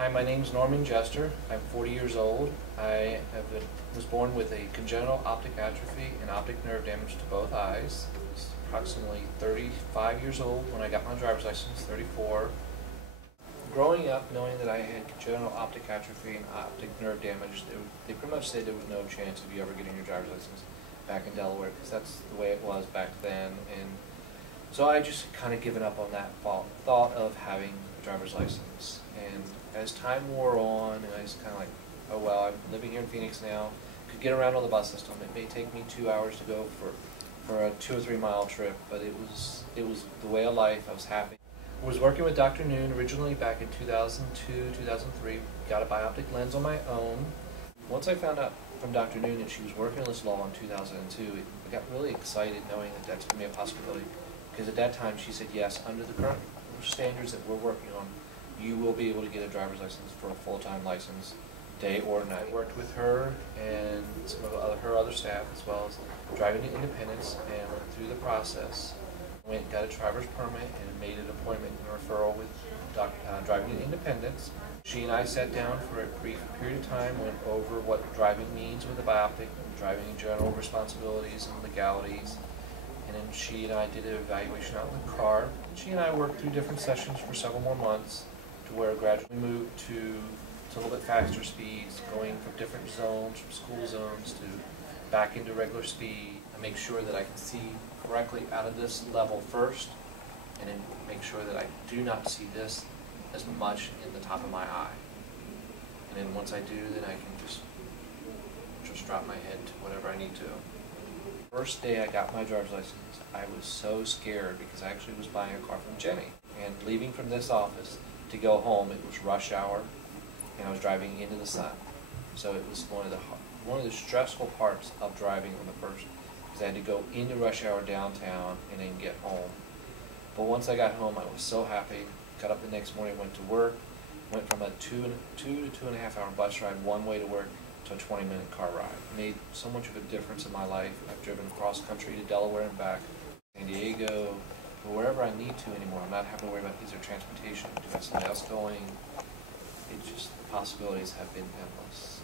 Hi, my name's Norman Jester. I'm 40 years old. Was born with a congenital optic atrophy and optic nerve damage to both eyes. I was approximately 35 years old when I got my driver's license, 34. Growing up, knowing that I had congenital optic atrophy and optic nerve damage, they pretty much said there was no chance of you ever getting your driver's license back in Delaware, because that's the way it was back then. And so I just kind of given up on that thought of having a driver's license. And as time wore on, and I was kind of like, oh well, I'm living here in Phoenix now, could get around on the bus system. It may take me 2 hours to go for a 2 or 3 mile trip, but it was the way of life. I was happy. I was working with Dr. Noon originally back in 2002, 2003, got a bioptic lens on my own. Once I found out from Dr. Noon that she was working on this law in 2002, I got really excited knowing that that's going to be a possibility, because at that time she said, yes, under the current standards that we're working on, you will be able to get a driver's license for a full-time license, day or night. I worked with her and some of her other staff, as well as driving to Independence, and went through the process. Went and got a driver's permit and made an appointment and referral with driving to Independence. She and I sat down for a brief period of time, went over what driving means with a bioptic, driving in general responsibilities and legalities. And then she and I did an evaluation out in the car. She and I worked through different sessions for several more months, to where gradually moved to a little bit faster speeds, going from different zones, from school zones to back into regular speed. I make sure that I can see correctly out of this level first, and then make sure that I do not see this as much in the top of my eye. And then once I do, then I can just drop my head to whatever I need to. First day I got my driver's license, I was so scared because I actually was buying a car from Jenny. And leaving from this office to go home, it was rush hour, and I was driving into the sun. So it was one of the stressful parts of driving on the first, because I had to go into rush hour downtown and then get home. But once I got home, I was so happy. Got up the next morning, went to work, went from a 2 to 2.5 hour bus ride one way to work to a 20-minute car ride. It made so much of a difference in my life. I've driven cross country to Delaware and back, San Diego, or wherever I need to anymore. I'm not having to worry about easier transportation. Do I have somebody else going? It just, the possibilities have been endless.